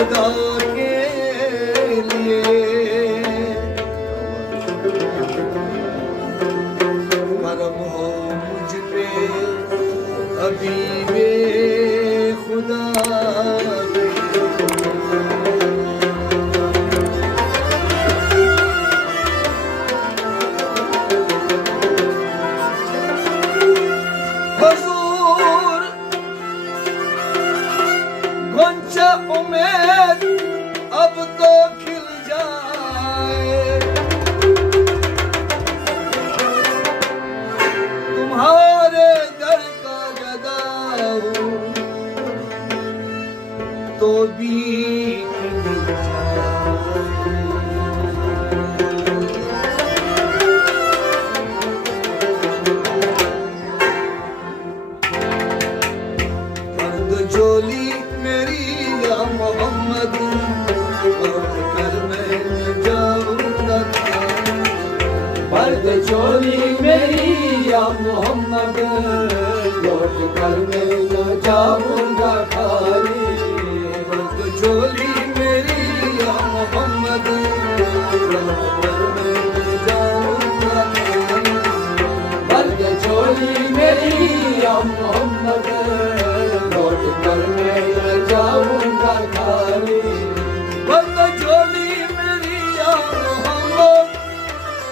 खुदा के लिए। करम हो मुझ पे हबीबे खुदा के। हुजूर घुंचा उम्मीद अब तो खिल जाए, तुम्हारे दर का गदा हूँ तो भी खिल जाए। पर्द झोली मेरी या मोहम्मद, लौट कर मैं न जाऊंगा खाली। पर्द झोली मेरी या मोहम्मद, लौट कर मैं न जाऊंगा खाली। पर्द झोली मेरी या मोहम्मद, लौट कर मैं न जाऊंगा खाली। पर्द झोली मेरी या मोहम्मद, लौट कर मैं न जाऊंगा खाली। पर्द झोली मेरी या मोहम्मद,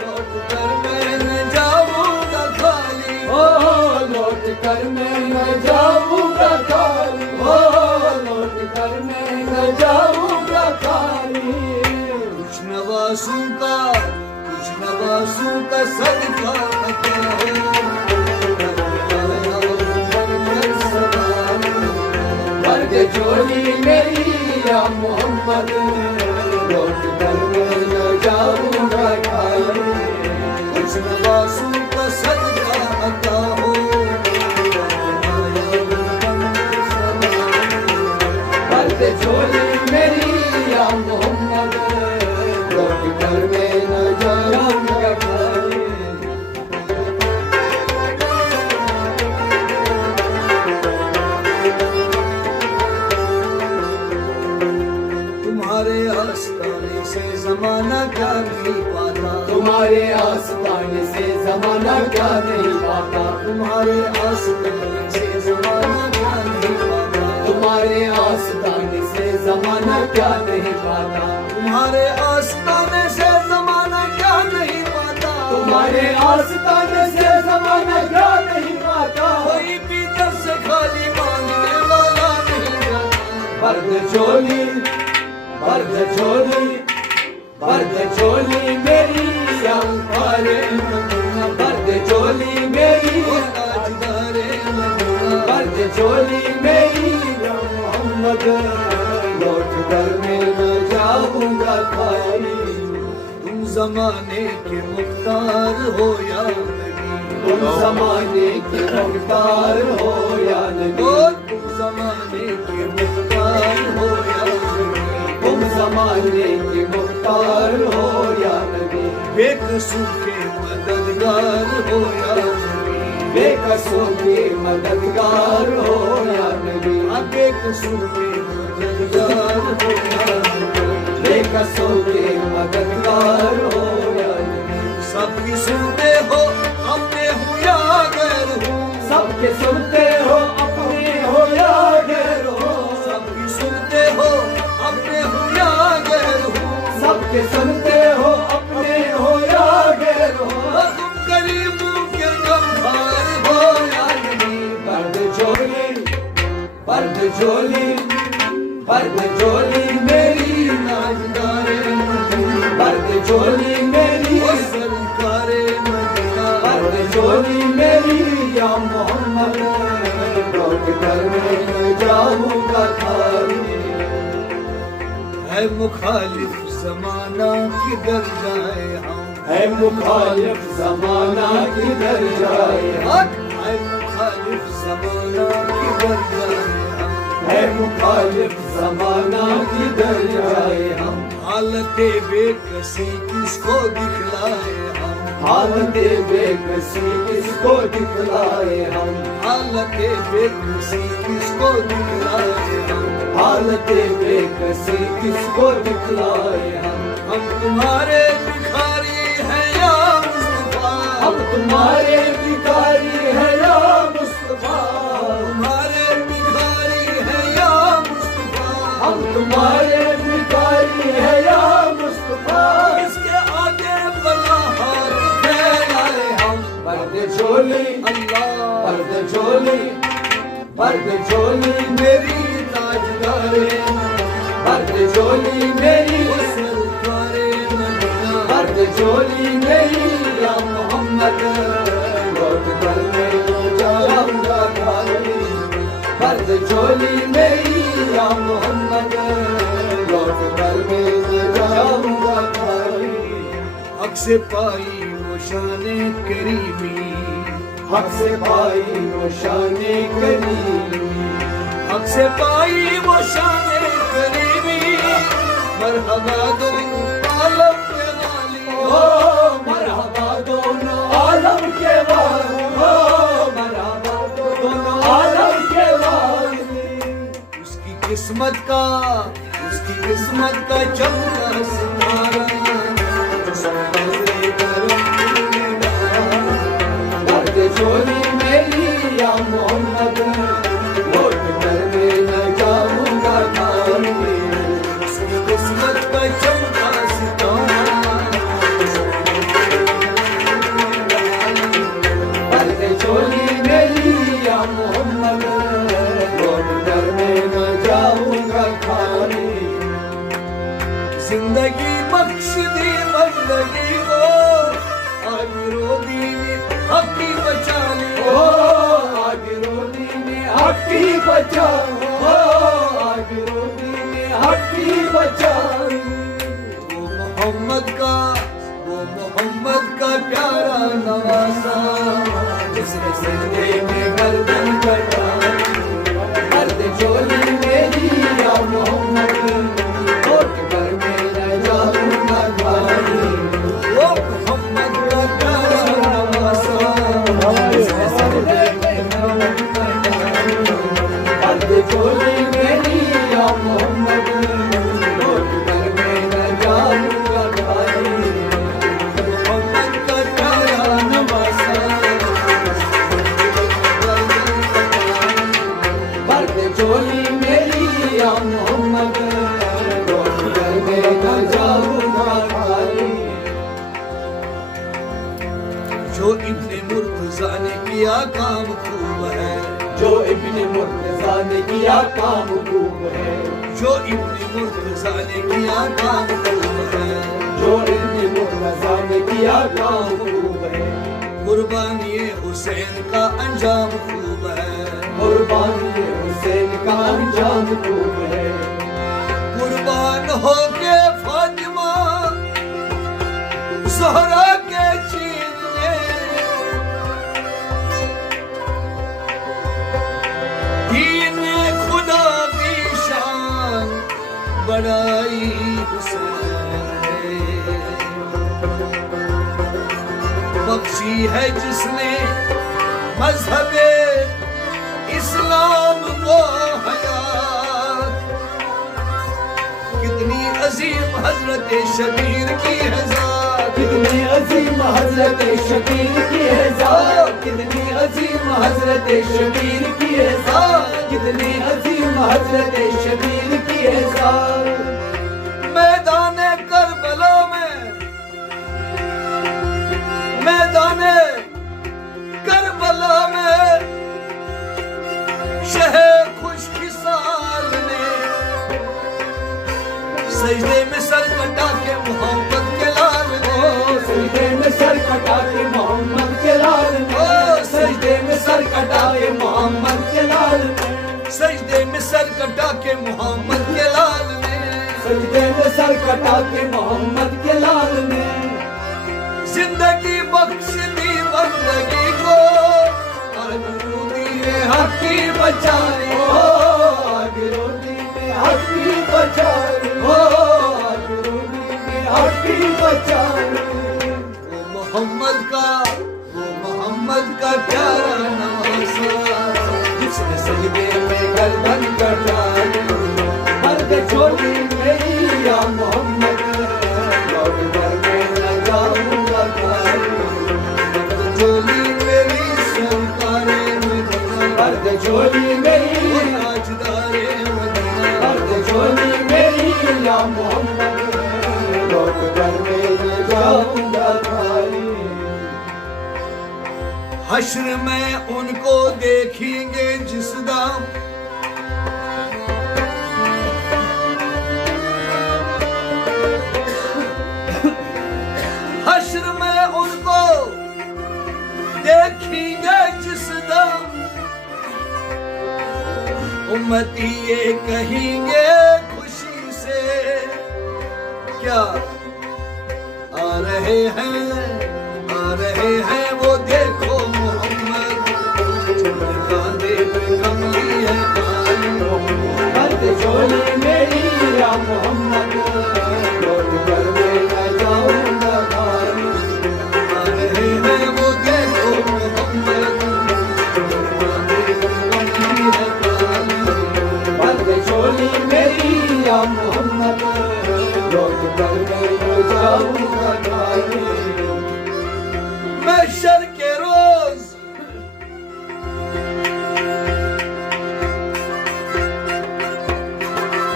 लौट कर मैं न जाऊंगा खाली। ओ लौट कर मैं न जाऊंगा खाली। ओ लौट कर मैं न जाऊंगा खाली। कुछ नवासों का सदका पर्द झोली मेरी या मोहम्मद, लौट कर मैं न जाऊंगा खाली। कुछ नवासों का सदका अता हो। पर्द झोली मेरी या मोहम्मद, लौट कर मैं न जाऊंगा खाली। तुम्हारे आस्ताने से जमाना क्या नहीं पाता, तुम्हारे आस्ताने से जमाना क्या नहीं पाता। तुम्हारे आस्ताने से जमाना क्या नहीं पाता। तुम्हारे आस्ताने से जमाना क्या नहीं पाता। तुम्हारे आस्ताने से जमाना क्या नहीं पाता। तुम्हारे आस्ताने से जमाना क्या नहीं पाता। कोई भी दर से खाली मांगने वाला नहीं जाता। पर्द झोली, पर्द झोली, पर्द झोली मेरी या काले मदीना। पर्द झोली मेरी ताजदारे मदीना। पर्द झोली मेरी या मोहम्मद, लौट कर मैं न जाऊंगा खाली। तुम जमाने के मुख्तार हो या नबी। तुम जमाने के मुख्तार हो या नबी। ओ तुम जमाने के मुख्तार हो या नबी। तुम जमाने के मुख्तार हो या नबी। बेकसूर के मददगार हो या नबी। बेकसूर के मददगार हो या नबी। बेकसूर के मददगार हो या नबी। बेकसूर के मददगार हो या नबी। सबकी सुनते हो अपने हूँ या गैर हूँ। सबके सुनते हो अपने हो या गैर हो। सबकी सुनते हो अपने हूँ या गैर हूँ। सबके सुनते हो अपने हो या गैर हो। तुम गरीबों के गमखार हो या नहीं। पर्द झोली, पर्द झोली, पर्द झोली मेरी ताजदारे मदीना। पर्द झोली मेरी ओ सरकारे मदीना। पर्द झोली मेरी या मोहम्मद, लौट कर मैं न जाऊंगा खाली। है मुखालिफ जमाना किधर जाए हम। है मुखालिफ जमाना किधर जाए हम। है मुखालिफ जमाना किधर जाए हम। है मुखालिफ जमाना किधर जाए हम। हालत बेकसी किसको दिखलाए हम। हालत बेकसी किसको दिखलाए हम। हालत बेकसी किसको दिखलाए हम। हालत बेकसी किसको दिखलाए हम तुम्हारे भिखारी हैं या मुस्तफा, हम तुम्हारे भिखारी हैं या मुस्तफा, तुम्हारे भिखारी हैं या मुस्तफा, हम तुम्हारे भिखारी हैं या मुस्तफा। इसके आगे भला हाथ फैलाए हम। पर्दे झोली अल्लाह पर्दे झोली पर्दे झोली मेरी ताजदारे, पर्दे झोली मेरी सरकारे मदीना, पर्दे झोली मेरी या मोहम्मद लौट कर मैं जाऊंगा खाली। पर्दे झोली मेरी या मोहम्मद लौट कर मैं जाऊंगा खाली। हक से पाई वो शाने करीमी, हक से पाई रोशानी करीमी, हक से पाई वो शाने करीमी, मरहबा दो आलम के वाली, ओ मरहबा दोनों आलम के वाली, ओ मरहबा दोनों आलम के वाली। उसकी किस्मत का चमका सितारा, पर्दे झोली मेरी या मोहम्मद लौट कर मैं न जाऊंगा खाली। उसकी किस्मत का चमका सितारा, पर्दे झोली मेरी या मोहम्मद लौट कर मैं न जाऊंगा खाली। जिंदगी बख्श दी बंदगी को, आगे दी हकी बचा ली, ओ आगे रोनी में हकी बचा, ओ आगे रोनी में हकी बचा। वो मोहम्मद का प्यारा नवासा, जिसने सजदे में गर्दन कटा। पर्दे झोली मेरी या मोहम्मद लौट कर मैं न जाऊंगा खाली। वो मोहम्मद का प्यारा नवासा, जिसने सजदे में गर्दन कटा। पर्दे झोली मेरी या मोहम्मद लौट कर मैं न जाऊंगा खाली। मोहम्मद का प्यारा नवासा, पर्दे झोली मेरी या मोहम्मद लौट कर मैं न जाऊंगा खाली। जो इब्ने मुर्तजा ने किया काम खूब है, जो इब्ने मुर्तजा ने किया काम खूब है, जो इब्ने मुर्तजा ने किया काम खूब है, जो इब्ने मुर्तजा ने किया काम खूब है। कुर्बानी हुसैन का अंजाम खूब है, कुर्बानी हुसैन का अंजाम खूब है। कुर्बान हो के फातिमा ज़हरा के चीन ने, दीन खुदा की शान बढ़ाई हुसैन ने। बख्शी है जिसने मजहबे इस्लाम को हयात, कितनी अजीम हजरत शबीर की है ज़ात, कितनी अजीम हजरत शबीर की है ज़ात, कितनी अजीम हजरत शबीर की है ज़ात, कितनी अजीम हजरत शबीर की है ज़ात। मैदान करबला में, मैदान करबला में शहर खुशकिसाल ने सजदे में सर कटा के मोहम्मद के लाल ने, सजदे में सर कटा के मोहम्मद के लाल ने, सजदे में सर कटा के मोहम्मद के लाल ने, सजदे में सर कटा के मोहम्मद के लाल ने, सजदे में सर कटा के मोहम्मद के लाल ने। जिंदगी बख्श दी बंदगी को, हकी बचाए, आगे रोटी में हकी बचाए, आगे रोटी में हकी बचाए। वो मोहम्मद का प्यारा नवासा, जिसने सजदे में गर्दन कटाई, मोहम्मद, लौट कर मैं न जाऊंगा खाली। हश्र में उनको देखेंगे जिस दाम हश्र में उनको देखेंगे जिस दाम उम्मती ये कहेंगे खुशी से क्या आ रहे हैं वो देखो मोहम्मद, कांधे पे कमली है काली। मर्द चोली मेरी या मोहम्मद, लौट कर मैं न जाऊंगा खाली। आ रहे हैं वो देखो मोहम्मद, कांधे पे कमली है काली। मर्द चोली मेरी या मोहम्मद, लौट कर मैं न जाऊंगा खाली। महशर के रोज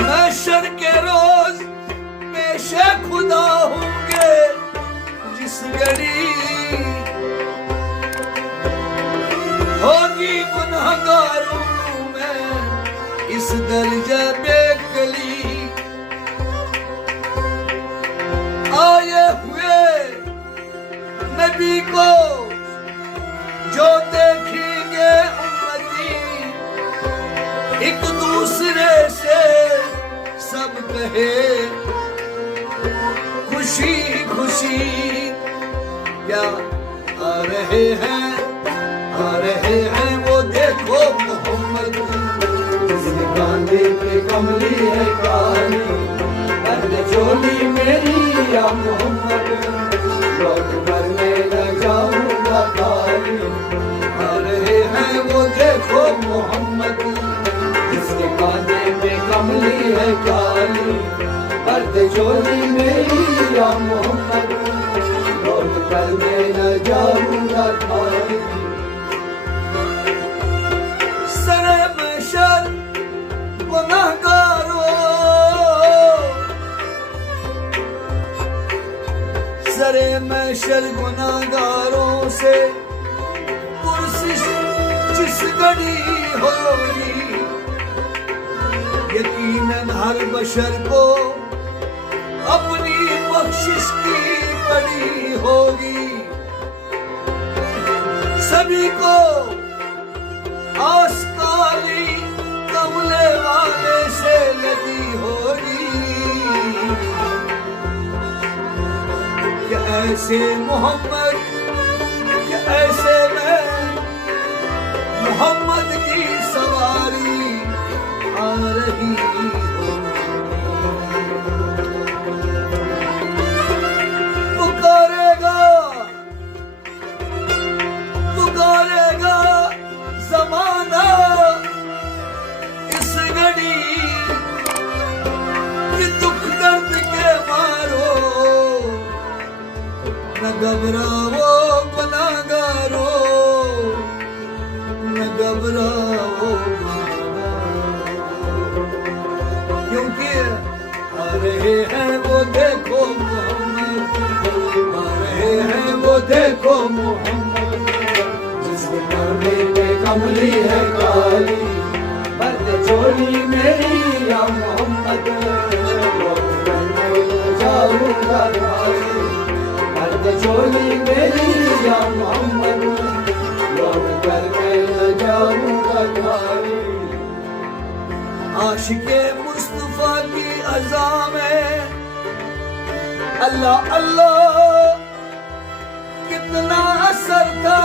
महशर के रोज पेशे खुदा होंगे जिस घड़ी होगी गुनहगारों में इस दर्जे बेकली। आए हुए नबी को जो देखेंगे उम्मती, एक दूसरे से सब कहे खुशी खुशी। क्या आ रहे हैं वो देखो मोहम्मद, जिसके कांधे पे कमली है काली। मर्द चोली मेरी या मोहम्मद, लौट कर मैं न जाऊंगा खाली। आ रहे हैं वो देखो मोहम्मद, जिसके कांधे पे कमली है काली। मर्द चोली मेरी या मोहम्मद, लौट कर मैं न जाऊंगा खाली। सरे महशर गुनहगारों, सरे महशर गुनहगारों से पुरसिश जिस घड़ी होगी, यकीनन हर बशर को अपनी बख्शिश की पड़ी होगी। सभी को आस काली कमले वाले से लगी होगी। क्या ऐसे मोहम्मद, क्या ऐसे में मोहम्मद की सवारी आ रही हो। पुकारेगा जमाना इस घड़ी कि दुख दर्द के मारो न घबराओ गुनाहगारो, न घबराओ क्योंकि आ रहे हैं वो देखो मोहम्मद, आ रहे हैं वो देखो मोहम्मद, जिसके कांधे पे कमली है काली। मर्द चोली मेरी या मोहम्मद, लौट कर मैं न जाऊंगा खाली। मर्द चोली मेरी या मोहम्मद, लौट कर मैं न जाऊंगा खाली। आशिके मुस्तफा की अज़ा में अल्लाह अल्लाह कितना असर था।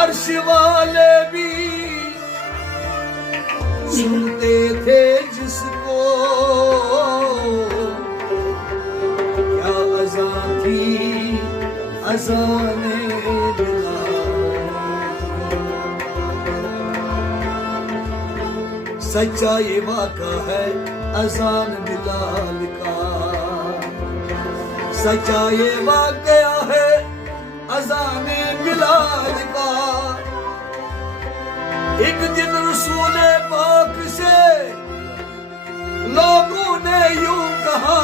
अर्श वाले भी सुनते थे जिसको, क्या अज़ा थी अज़ाने सच्चा ये वाक़ा है अज़ान बिलाल का, सच्चा ये वाक़या है अज़ान बिलाल का। एक दिन रसूल पाक से लोगों ने यूं कहा,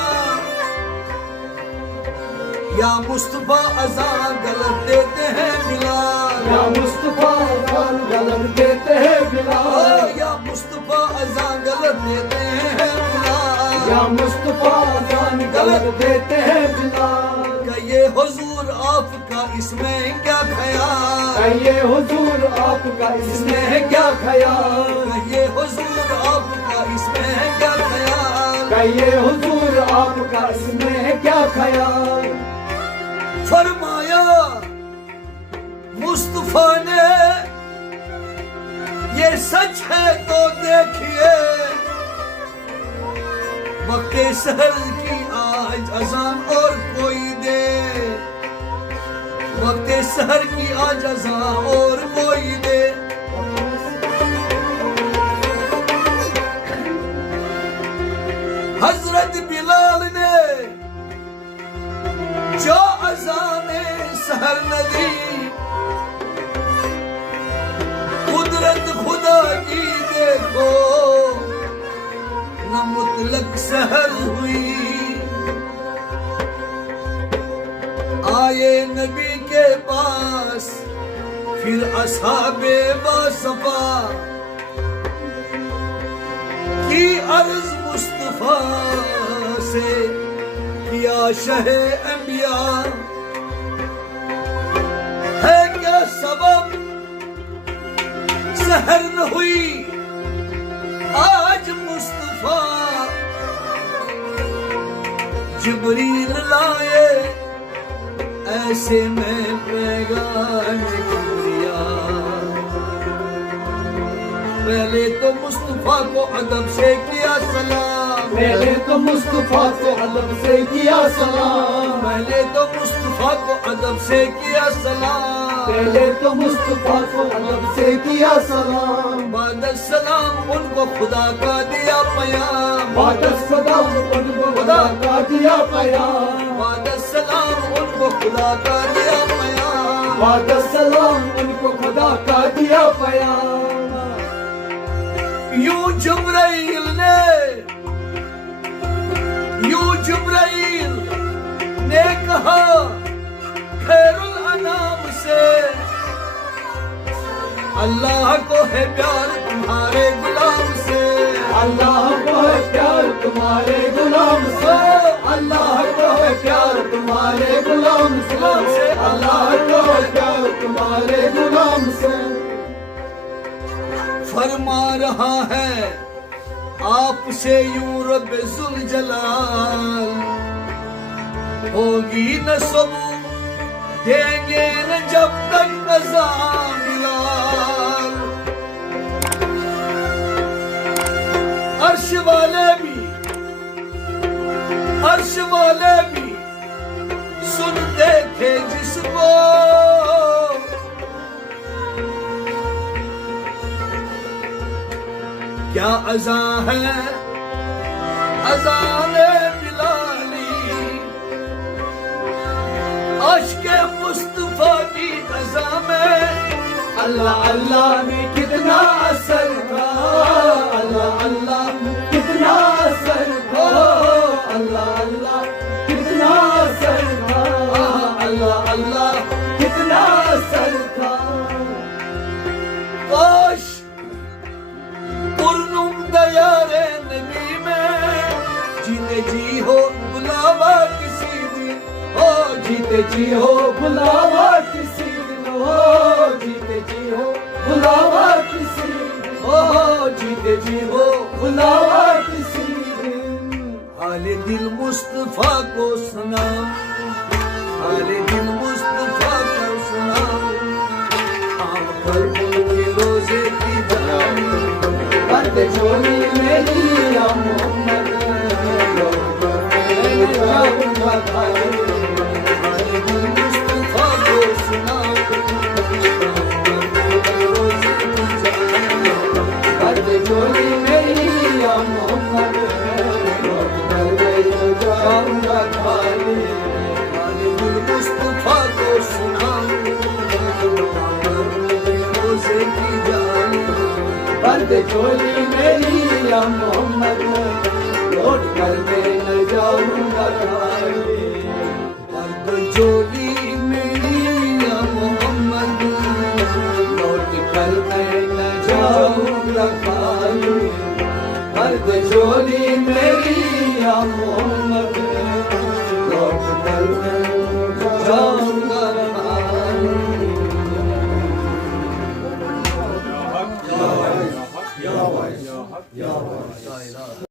या मुस्तफा अज़ान गलत देते हैं बिलाल, या मुस्तफा अज़ान गलत देते हैं बिलाल, या मुस्तफा अज़ान गलत देते हैं बिलाल, या मुस्तफा अज़ान गलत देते हैं बिलाल। कहिए हुजूर आपका इसमें क्या ख्याल, कहिए हुजूर आपका इसमें है क्या ख्याल, कहिए हुजूर आपका इसमें क्या ख्याल, कहिए हुजूर आपका इसमें है क्या ख्याल। फरमाया मुस्तफा ने, ये सच है तो देखिए, वक्ते सहर की आज अज़ान और कोई दे, वक्ते सहर की आज अज़ान और कोई दे। हजरत बिलाल ने जो अज़ाने सहर नदी, कुदरत खुदा की देखो न मुतलक सहर हुई। आए नबी के पास फिर असहाबे बासफा की अर्ज मुस्तफा से, किया शहे अंबिया है क्या सबब सहर न हुई आज मुस्तफा। जिब्रील लाए ऐसे में पैगाम दिया, पहले तो मुस्तफा को अदब से किया सलाम, पहले तो मुस्तफा को अदब से किया सलाम, पहले तो मुस्तफा को अदब से किया सलाम, पहले तो मुस्तफा को अदब से किया सलाम। बाद सलाम उनको खुदा का दिया पयाम, बाद सलाम उनको खुदा का दिया पयाम, बाद सलाम उनको खुदा का दिया पयाम, बाद सलाम उनको खुदा का दिया पयाम। यूं जिब्राइल ने कहा खैरुल अनाम से, अल्लाह को है प्यार तुम्हारे गुलाम से, अल्लाह को है प्यार तुम्हारे गुलाम से, अल्लाह को है प्यार तुम्हारे गुलाम से, अल्लाह को है प्यार तुम्हारे गुलाम से। फरमा रहा है आपसे यूं रब जुल जलाल, होगी न सबू देंगे न जब तक अज़ान बिलाल। अर्श वाले भी सुनते थे जिसको, क्या अज़ान है अज़ाने बिलाली, आशिक़े मुस्तफा की अज़ान में अल्लाह अल्लाह में कितना असर था, अल्लाह अल्लाह कितना असर था, अल्लाह अल्लाह कितना असर था, अल्लाह अल्लाह कितना असर था। काश पुरनुम दयारे नबी में जीते जी हो बुलावा किसी दिन, ओ जीते जी हो बुलावा किसी दिन, हो जीते जी हो बुलावा किसी दिन, हो जीते जी हो बुलावा किसी दिन। हाले दिल मुस्तफा को सुना, हाले दिल मुस्तफा को सुना, आप कर उनके रोजे की जानी, बंद झोली मेरी या मोहम्मद, जाऊंगा भाई। हाले दिल मुस्तफा को सुना, रोजे की जानी, बंद झोली मेरी या मोहम्मद, जाऊंगा भाई। हाले दिल मुस्तफा को सुना, रोजे की जानी। दे झोली मेरी या मोहम्मद, लौट कर मैं न जाऊंगा खाली। भर दो झोली मेरी या मोहम्मद, लौट कर मैं न जाऊंगा खाली। भर दे झोली मेरी या मोहम्मद, लौट कर मैं जाऊंगा खाली। या